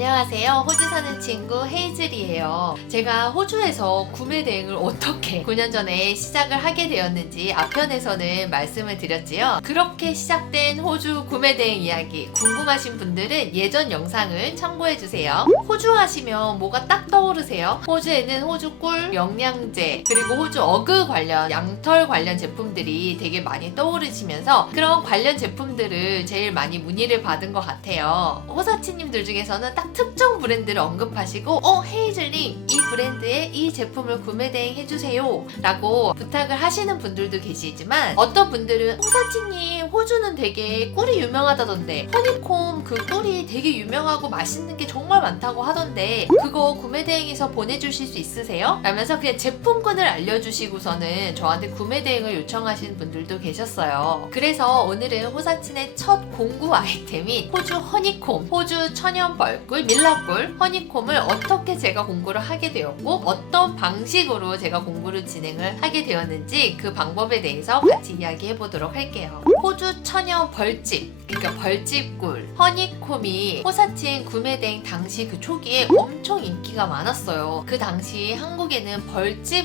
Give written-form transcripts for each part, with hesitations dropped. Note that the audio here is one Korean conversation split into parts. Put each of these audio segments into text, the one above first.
안녕하세요. 호주 사는 친구 헤이즐이에요. 제가 호주에서 구매 대행을 어떻게 9년 전에 시작을 하게 되었는지 앞편에서는 말씀을 드렸지요. 그렇게 시작된 호주 구매 대행 이야기 궁금하신 분들은 예전 영상을 참고해주세요. 호주 하시면 뭐가 딱 떠오르세요? 호주에는 호주 꿀, 영양제, 그리고 호주 어그 관련 양털 관련 제품들이 되게 많이 떠오르시면서 그런 관련 제품들을 제일 많이 문의를 받은 것 같아요. 호사치님들 중에서는 딱 특정 브랜드를 언급하시고 헤이즐님 이 브랜드의 이 제품을 구매 대행 해주세요 라고 부탁을 하시는 분들도 계시지만 어떤 분들은 호사치님 호주는 되게 꿀이 유명하다던데 허니콤 그 꿀이 되게 유명하고 맛있는 게 정말 많다고 하던데 그거 구매 대행해서 보내주실 수 있으세요? 라면서 그냥 제품군을 알려주시고서는 저한테 구매 대행을 요청하시는 분들도 계셨어요. 그래서 오늘은 호사친의 첫 공구 아이템인 호주 허니콤, 호주 천연 벌꿀, 밀라꿀, 허니콤을 어떻게 제가 공구를 하게 되었고 어떤 방식으로 제가 공구를 진행을 하게 되었는지 그 방법에 대해서 같이 이야기해 보도록 할게요. 호주 천연 벌집, 그러니까 벌집꿀, 허니콤이 호사친 구매 대행 당시 그 초기에 엄청 인기가 많았어요. 그 당시 한국에는 벌집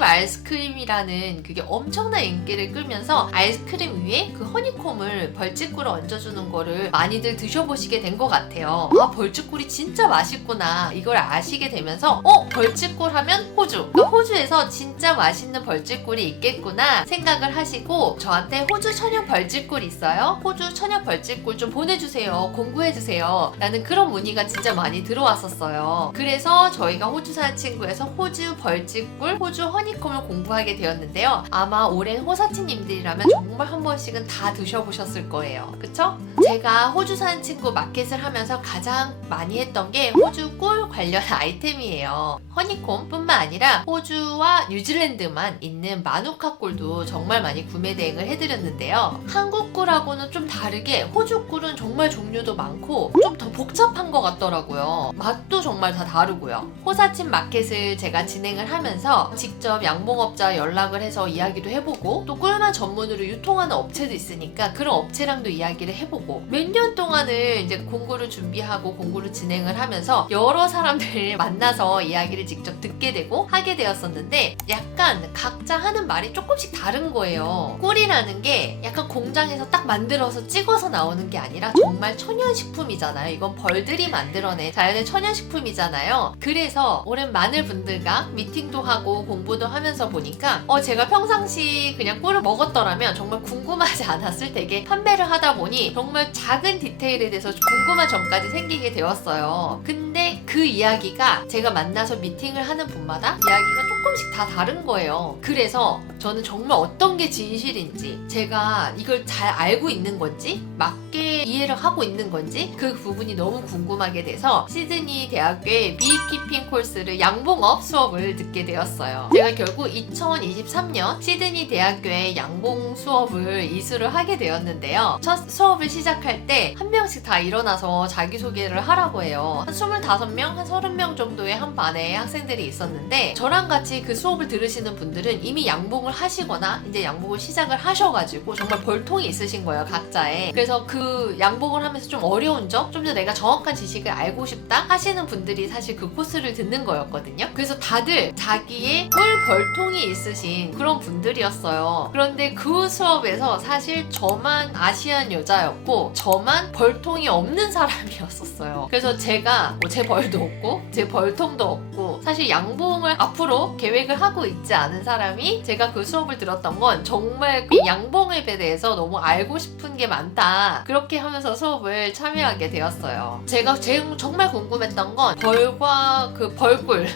아이스크림이라는 그게 엄청난 인기를 끌면서 아이스크림 위에 그 허니콤을 벌집꿀을 얹어주는 거를 많이들 드셔보시게 된 것 같아요. 아, 벌집꿀이 진짜 맛있구나 이걸 아시게 되면서 벌집꿀 하면 호주, 그러니까 호주에서 진짜 맛있는 벌집꿀이 있겠구나 생각을 하시고 저한테 호주 천연 벌집꿀 있어요? 호주 천연 벌집꿀 좀 보내주세요, 공구해주세요 라는 그런 문의가 진짜 많이 들어왔었어요. 그래서 저희가 호주 사는 친구에서 호주 벌집꿀, 호주 허니콤을 공부하게 되었는데요. 아마 오랜 호사치님들이라면 정말 한 번씩은 다 드셔보셨을 거예요. 그쵸? 제가 호주 사는 친구 마켓을 하면서 가장 많이 했던 게 호주 꿀 관련 아이템이에요. 허니콤 뿐만 아니라 호주와 뉴질랜드만 있는 마누카 꿀도 정말 많이 구매 대행을 해드렸는데요. 한국 꿀하고는 좀 다르게 호주 꿀은 정말 종류도 많고 좀 더 복잡한 것 같더라고요. 맛도 정말 다 다르고요. 호사친 마켓을 제가 진행을 하면서 직접 양봉업자 연락을 해서 이야기도 해보고 또 꿀만 전문으로 유통하는 업체도 있으니까 그런 업체랑도 이야기를 해보고 몇 년 동안을 이제 공구를 준비하고 공구를 진행을 하면서 여러 사람들을 만나서 이야기를 직접 듣게 되고 하게 되었었는데 약간 각자 하는 말이 조금씩 다른 거예요. 꿀이라는 게 약간 공장에서 딱 만들어서 찍어서 나오는 게 아니라 정말 천연식품이잖아요. 이건 벌들이 만들어낸 자연의 천연식품이잖아요. 그래서 오랜 많은 분들과 미팅도 하고 공부도 하면서 보니까 제가 평상시 그냥 꿀을 먹었더라면 정말 궁금하지 않았을 테게 판매를 하다 보니 정말 작은 디테일에 대해서 궁금한 점까지 생기게 되었어요. 근데 그 이야기가 제가 만나서 미팅을 하는 분마다 이야기가 조금씩 다 다른 거예요. 그래서 저는 정말 어떤 게 진실인지 제가 이걸 잘 알고 있는 건지 맞게 이해를 하고 있는 건지 그 부분이 너무 궁금하게 돼서 시드니 대학교의 비키핑 코스를 양봉업 수업을 듣게 되었어요. 제가 결국 2023년 시드니 대학교의 양봉 수업을 이수를 하게 되었는데요. 첫 수업을 시작할 때 한 명씩 다 일어나서 자기소개를 하라고 해요. 한 25명, 한 30명 정도의 한 반에 학생들이 있었는데 저랑 같이 그 수업을 들으시는 분들은 이미 양봉을 하시거나 이제 양봉을 시작을 하셔가지고 정말 벌통이 있으신 거예요, 각자에. 그래서 그 양봉을 하면서 좀 어려운 점, 좀 더 내가 정확한 지식을 알고 싶다 하시는 분들이 사실 그 코스를 듣는 거였거든요. 그래서 다들 자기의 꿀 벌통이 있으신 그런 분들이었어요. 그런데 그 수업에서 사실 저만 아시안 여자였고 저만 벌통이 없는 사람이었었어요. 그래서 제가 제 벌도 없고 제 벌통도 없고 사실 양봉을 앞으로 계획을 하고 있지 않은 사람이 제가 그 수업을 들었던 건 정말 그 양봉에 대해서 너무 알고 싶은 게 많다. 그렇게 하면서 수업을 참여하게 되었어요. 제가 정말 궁금했던 건 벌과 그 벌꿀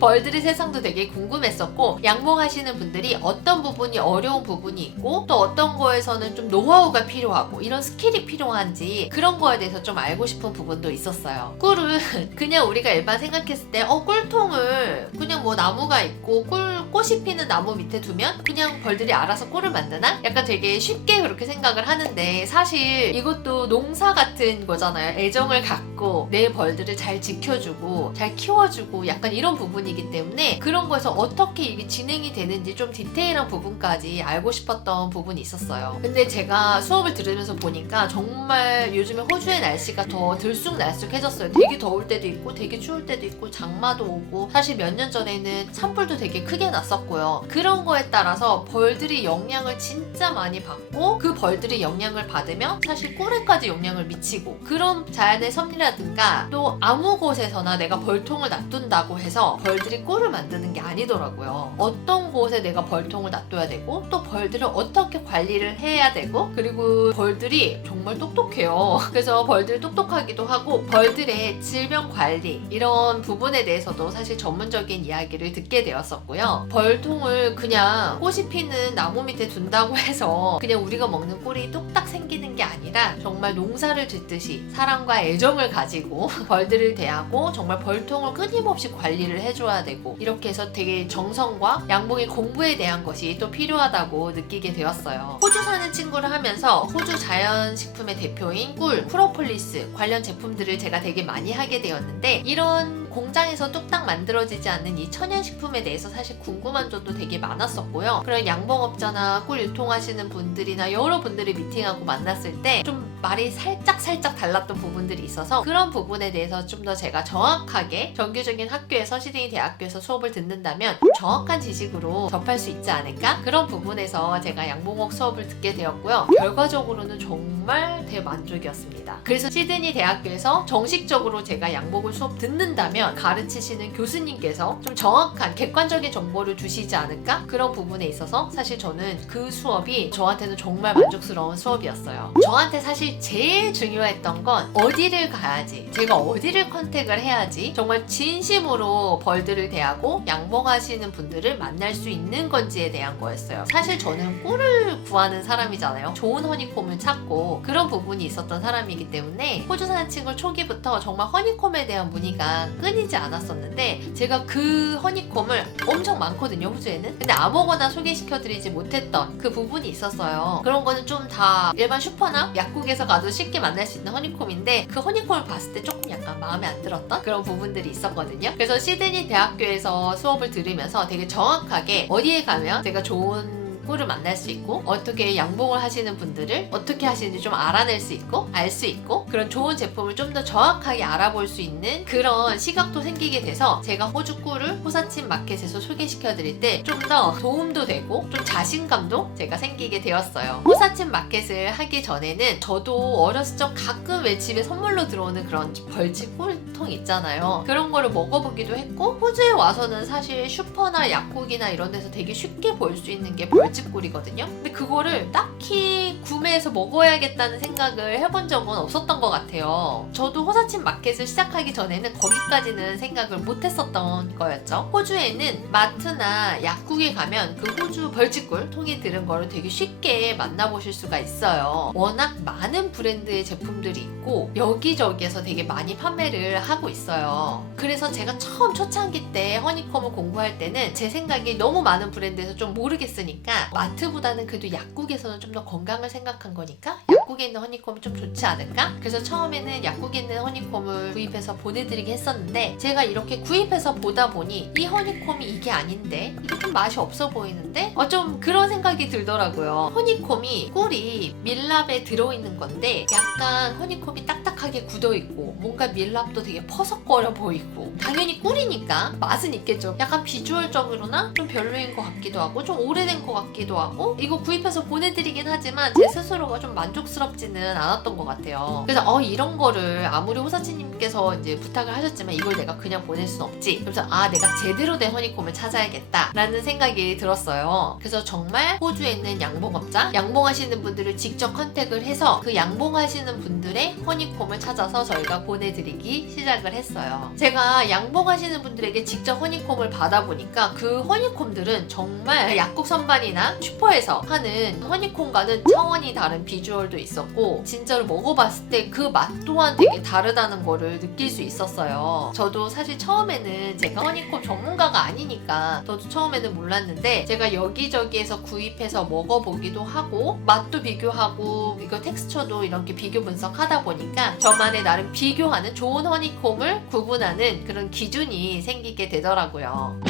벌들의 세상도 되게 궁금했었고 양봉하시는 분들이 어떤 부분이 어려운 부분이 있고 또 어떤 거에서는 좀 노하우가 필요하고 이런 스킬이 필요한지 그런 거에 대해서 좀 알고 싶은 부분도 있었어요. 꿀은 그냥 우리가 일반 생각했을 때 꿀통을 그냥 뭐 나무가 있고 꽃이 피는 나무 밑에 두면 그냥 벌들이 알아서 꿀을 만드나? 약간 되게 쉽게 그렇게 생각을 하는데 사실 이것도 벌도 농사 같은 거잖아요. 애정을 갖고 내 벌들을 잘 지켜주고 잘 키워주고 약간 이런 부분이기 때문에 그런 거에서 어떻게 이게 진행이 되는지 좀 디테일한 부분까지 알고 싶었던 부분이 있었어요. 근데 제가 수업을 들으면서 보니까 정말 요즘에 호주의 날씨가 더 들쑥날쑥해졌어요. 되게 더울 때도 있고 되게 추울 때도 있고 장마도 오고 사실 몇 년 전에는 산불도 되게 크게 났었고요. 그런 거에 따라서 벌들이 영향을 진짜 많이 받고 그 벌들이 영향을 받으면 사실 꿀에까지 영향을 미치고 그런 자연의 섭리라든가 또 아무 곳에서나 내가 벌통을 놔둔다고 해서 벌들이 꿀을 만드는 게 아니더라고요. 어떤 곳에 내가 벌통을 놔둬야 되고 또 벌들을 어떻게 관리를 해야 되고 그리고 벌들이 정말 똑똑해요. 그래서 벌들이 똑똑하기도 하고 벌들의 질병 관리 이런 부분에 대해서도 사실 전문적인 이야기를 듣게 되었었고요. 벌통을 그냥 꽃이 피는 나무 밑에 둔다고 해서 그냥 우리가 먹는 꿀이 뚝딱 생기는 게 아니라 정말 농사를 짓듯이 사랑과 애정을 가지고 벌들을 대하고 정말 벌통을 끊임없이 관리를 해줘야 되고 이렇게 해서 되게 정성과 양봉의 공부에 대한 것이 또 필요하다고 느끼게 되었어요. 호주 사는 친구를 하면서 호주 자연식품의 대표인 꿀, 프로폴리스 관련 제품들을 제가 되게 많이 하게 되었는데 이런 공장에서 뚝딱 만들어지지 않는 이 천연식품에 대해서 사실 궁금한 점도 되게 많았었고요. 그런 양봉업자나 꿀 유통하시는 분들이나 여러 분들을 미팅하고 만났을 때 좀 말이 살짝 달랐던 부분들이 있어서 그런 부분에 대해서 좀 더 제가 정확하게 정규적인 학교에서 시드니 대학교에서 수업을 듣는다면 정확한 지식으로 접할 수 있지 않을까? 그런 부분에서 제가 양봉업 수업을 듣게 되었고요. 결과적으로는 정말 대만족이었습니다. 그래서 시드니 대학교에서 정식적으로 제가 양봉을 수업 듣는다면 가르치시는 교수님께서 좀 정확한 객관적인 정보를 주시지 않을까? 그런 부분에 있어서 사실 저는 그 수업이 저한테는 정말 만족스러운 수업이었어요. 저한테 사실 제일 중요했던 건 어디를 가야지, 제가 어디를 컨택을 해야지 정말 진심으로 벌들을 대하고 양봉하시는 분들을 만날 수 있는 건지에 대한 거였어요. 사실 저는 꿀을 구하는 사람이잖아요. 좋은 허니콤을 찾고 그런 부분이 있었던 사람이기 때문에 호주 사는 친구 초기부터 정말 허니콤에 대한 문의가 끊이지 않았었는데 제가 그 허니콤을 엄청 많거든요, 호주에는. 근데 아무거나 소개시켜드리지 못했던 그 부분이 있었어요. 그런 거는 좀 다 일반 슈퍼나 약국에서 가도 쉽게 만날 수 있는 허니콤인데 그 허니콤을 봤을 때 조금 약간 마음에 안 들었던 그런 부분들이 있었거든요. 그래서 시드니 대학교에서 수업을 들으면서 되게 정확하게 어디에 가면 제가 좋은 꿀을 만날 수 있고 어떻게 양봉을 하시는 분들을 어떻게 하시는지 좀 알아낼 수 있고 알 수 있고 그런 좋은 제품을 좀 더 정확하게 알아볼 수 있는 그런 시각도 생기게 돼서 제가 호주 꿀을 호사친 마켓에서 소개시켜 드릴 때 좀 더 도움도 되고 좀 자신감도 제가 생기게 되었어요. 호사친 마켓을 하기 전에는 저도 어렸을 적 가끔 왜 집에 선물로 들어오는 그런 벌집 꿀통 있잖아요. 그런 거를 먹어보기도 했고 호주에 와서는 사실 슈퍼나 약국이나 이런 데서 되게 쉽게 볼 수 있는 게 벌집 꿀이거든요. 근데 그거를 딱히 구매해서 먹어야겠다는 생각을 해본 적은 없었던 것 같아요. 저도 호사친 마켓을 시작하기 전에는 거기까지는 생각을 못했었던 거였죠. 호주에는 마트나 약국에 가면 그 호주 벌집꿀 통에 들은 거를 되게 쉽게 만나보실 수가 있어요. 워낙 많은 브랜드의 제품들이 있고 여기저기에서 되게 많이 판매를 하고 있어요. 그래서 제가 처음 초창기 때 허니콤을 공부할 때는 제 생각이 너무 많은 브랜드에서 좀 모르겠으니까 마트보다는 그래도 약국에서는 좀 더 건강을 생각한 거니까 약국에 있는 허니콤이 좀 좋지 않을까? 그래서 처음에는 약국에 있는 허니콤을 구입해서 보내드리긴 했었는데 제가 이렇게 구입해서 보다 보니 이 허니콤이 이게 아닌데 이게 좀 맛이 없어 보이는데 좀 그런 생각이 들더라고요. 허니콤이 꿀이 밀랍에 들어있는 건데 약간 허니콤이 딱딱하게 굳어있고 뭔가 밀랍도 되게 퍼석거려 보이고 당연히 꿀이니까 맛은 있겠죠. 약간 비주얼적으로나 좀 별로인 것 같기도 하고 좀 오래된 것 같기도 하고 이거 구입해서 보내드리긴 하지만 제 스스로가 좀 만족스럽지는 않았던 것 같아요. 그래서 이런 거를 아무리 호사치님께서 이제 부탁을 하셨지만 이걸 내가 그냥 보낼 순 없지. 그래서 내가 제대로 된 허니콤을 찾아야겠다 라는 생각이 들었어요. 그래서 정말 호주에 있는 양봉업자, 양봉하시는 분들을 직접 컨택을 해서 그 양봉하시는 분들의 허니콤을 찾아서 저희가 보내드리기 시작을 했어요. 제가 양봉하시는 분들에게 직접 허니콤을 받아보니까 그 허니콤들은 정말 약국 선반이나 슈퍼에서 하는 허니콤과는 차원이 다른 비주얼도 있었고 진짜로 먹어봤을 때 그 맛 또한 되게 다르다는 거를 느낄 수 있었어요. 저도 사실 처음에는 제가 허니콤 전문가가 아니니까 저도 처음에는 몰랐는데 제가 여기저기에서 구입해서 먹어보기도 하고 맛도 비교하고 이거 텍스처도 이렇게 비교 분석하다 보니까 저만의 나름 비교하는 좋은 허니콤을 구분하는 그런 기준이 생기게 되더라고요.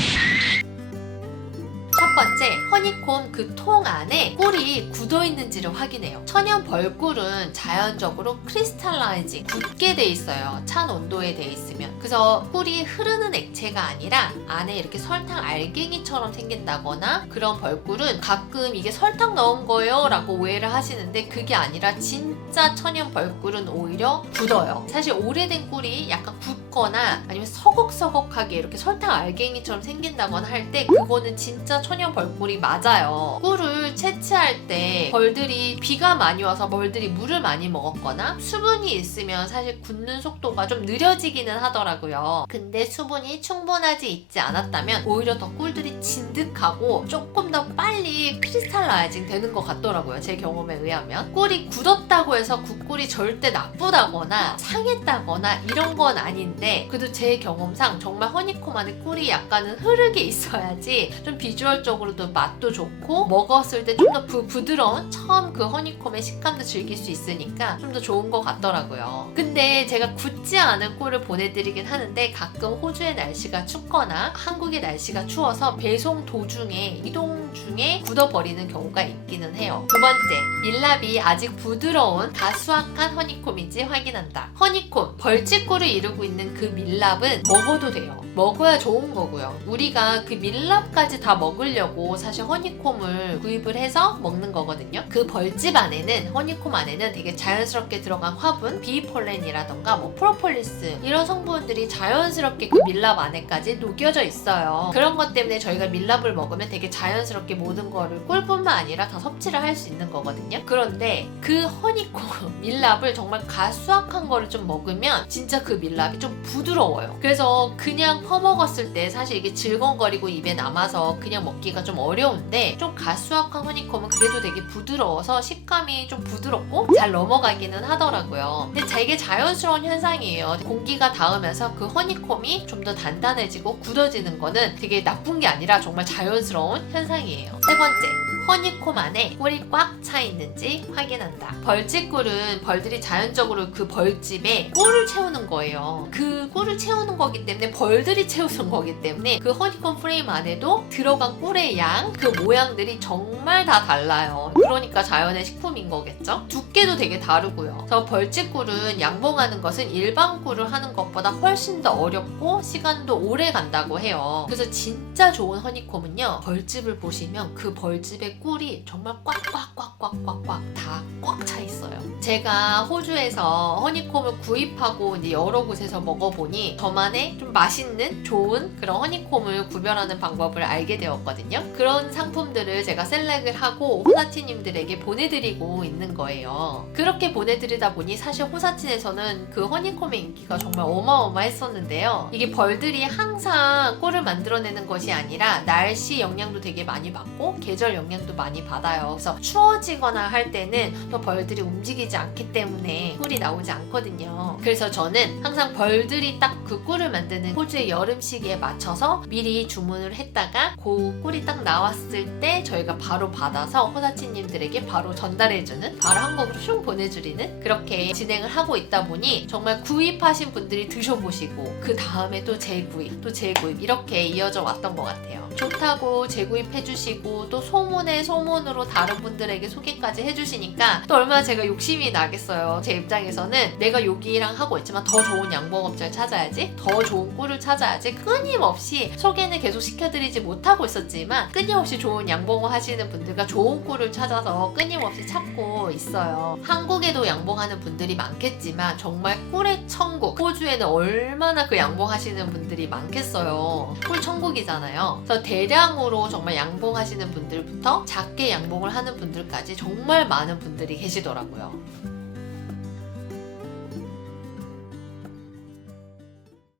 첫 번째, 허니콤 그 통 안에 꿀이 굳어 있는지를 확인해요. 천연 벌꿀은 자연적으로 크리스탈라이징, 굳게 돼 있어요. 찬 온도에 돼 있으면. 그래서 꿀이 흐르는 액체가 아니라 안에 이렇게 설탕 알갱이처럼 생긴다거나 그런 벌꿀은 가끔 이게 설탕 넣은 거예요 라고 오해를 하시는데 그게 아니라 진짜 천연 벌꿀은 오히려 굳어요. 사실 오래된 꿀이 약간 굳거나 아니면 서걱서걱하게 이렇게 설탕 알갱이처럼 생긴다거나 할 때 그거는 진짜 천연 벌꿀이 맞아요. 꿀을 채취할 때 벌들이 비가 많이 와서 벌들이 물을 많이 먹었거나 수분이 있으면 사실 굳는 속도가 좀 느려지기는 하더라고요. 근데 수분이 충분하지 있지 않았다면 오히려 더 꿀들이 진득하고 조금 더 빨리 크리스탈라이징 되는 것 같더라고요. 제 경험에 의하면. 꿀이 굳었다고 해서 그 꿀이 절대 나쁘다거나 상했다거나 이런 건 아닌데 그래도 제 경험상 정말 허니콤 안에 꿀이 약간은 흐르게 있어야지 좀 비주얼적으로도 맛도 좋고 먹었을 때 좀 더 부드러운 처음 그 허니콤의 식감도 즐길 수 있으니까 좀 더 좋은 것 같더라고요. 근데 제가 굳지 않은 꿀을 보내드리긴 하는데 가끔 호주의 날씨가 춥거나 한국의 날씨가 추워서 배송 도중에 이동 중에 굳어버리는 경우가 있기는 해요. 두 번째, 밀랍이 아직 부드러운 가수확한 허니콤인지 확인한다. 허니콤, 벌집꿀을 이루고 있는 그 밀랍은 먹어도 돼요. 먹어야 좋은 거고요. 우리가 그 밀랍까지 다 먹으려고 사실 허니콤을 구입을 해서 먹는 거거든요. 그 벌집 안에는 허니콤 안에는 되게 자연스럽게 들어간 화분, 비폴렌이라던가 뭐 프로폴리스 이런 성분들이 자연스럽게 그 밀랍 안에까지 녹여져 있어요. 그런 것 때문에 저희가 밀랍을 먹으면 되게 자연스럽게 모든 거를 꿀뿐만 아니라 다 섭취를 할 수 있는 거거든요. 그런데 그 허니콤 밀랍을 정말 가수확한 거를 좀 먹으면 진짜 그 밀랍이 좀 부드러워요. 그래서 그냥 퍼먹었을 때 사실 이게 질겅거리고 입에 남아서 그냥 먹기가 좀 어려운데 좀 가수확한 허니콤은 그래도 되게 부드러워서 식감이 좀 부드럽고 잘 넘어가기는 하더라고요. 근데 이게 자연스러운 현상이에요. 공기가 닿으면서 그 허니콤이 좀 더 단단해지고 굳어지는 거는 되게 나쁜 게 아니라 정말 자연스러운 현상이에요. 세 번째, 허니콤 안에 꿀이 꽉 차 있는지 확인한다. 벌집꿀은 벌들이 자연적으로 그 벌집에 꿀을 채우는 거예요. 그 꿀을 채우는 거기 때문에 벌들이 채우는 거기 때문에 그 허니콤 프레임 안에도 들어간 꿀의 양, 그 모양들이 정말 다 달라요. 그러니까 자연의 식품인 거겠죠? 두께도 되게 다르고요. 저 벌집꿀은 양봉하는 것은 일반 꿀을 하는 것보다 훨씬 더 어렵고 시간도 오래 간다고 해요. 그래서 진짜 좋은 허니콤은요, 벌집을 보시면 그 벌집의 꿀이 정말 꽉꽉꽉꽉꽉꽉 다 꽉 차 있어요. 제가 호주에서 허니콤을 구입하고 이제 여러 곳에서 먹어보니 저만의 좀 맛있는 좋은 그런 허니콤을 구별하는 방법을 알게 되었거든요. 그런 상품들을 제가 셀렉을 하고 호사티님들에게 보내드리고 있는 거예요. 그렇게 보내드리다 보니 사실 호사틴에서는 그 허니콤의 인기가 정말 어마어마했었는데요. 이게 벌들이 항상 꿀을 만들어내는 것이 아니라 날씨 영향도 되게 많이 받고 계절 영향도 많이 받아요. 그래서 추워지거나 할 때는 또 벌들이 움직이지 않기 때문에 꿀이 나오지 않거든요. 그래서 저는 항상 벌들이 딱 그 꿀을 만드는 호주의 여름 시기에 맞춰서 미리 주문을 했다가 그 꿀이 딱 나왔을 때 저희가 바로 받아서 호사치님들에게 바로 전달해주는, 바로 한국으로 슝 보내주리는 그렇게 진행을 하고 있다 보니 정말 구입하신 분들이 드셔보시고 그 다음에 또 재구입, 또 재구입 이렇게 이어져 왔던 것 같아요. 좋다고 재구입해주시고 또 소문에 소문으로 다른 분들에게 소개까지 해주시니까 또 얼마나 제가 욕심이 나겠어요. 제 입장에서는 내가 여기랑 하고 있지만 더 좋은 양봉업체를 찾아야지, 더 좋은 꿀을 찾아야지, 끊임없이 소개는 계속 시켜드리지 못하고 있었지만 끊임없이 좋은 양봉을 하시는 분들과 좋은 꿀을 찾아서 끊임없이 찾고 있어요. 한국에도 양봉하는 분들이 많겠지만 정말 꿀의 천국, 호주에는 얼마나 그 양봉하시는 분들이 많겠어요. 꿀 천국이잖아요. 그래서 대량으로 정말 양봉하시는 분들부터 작게 양봉을 하는 분들까지 정말 많은 분들이 계시더라고요.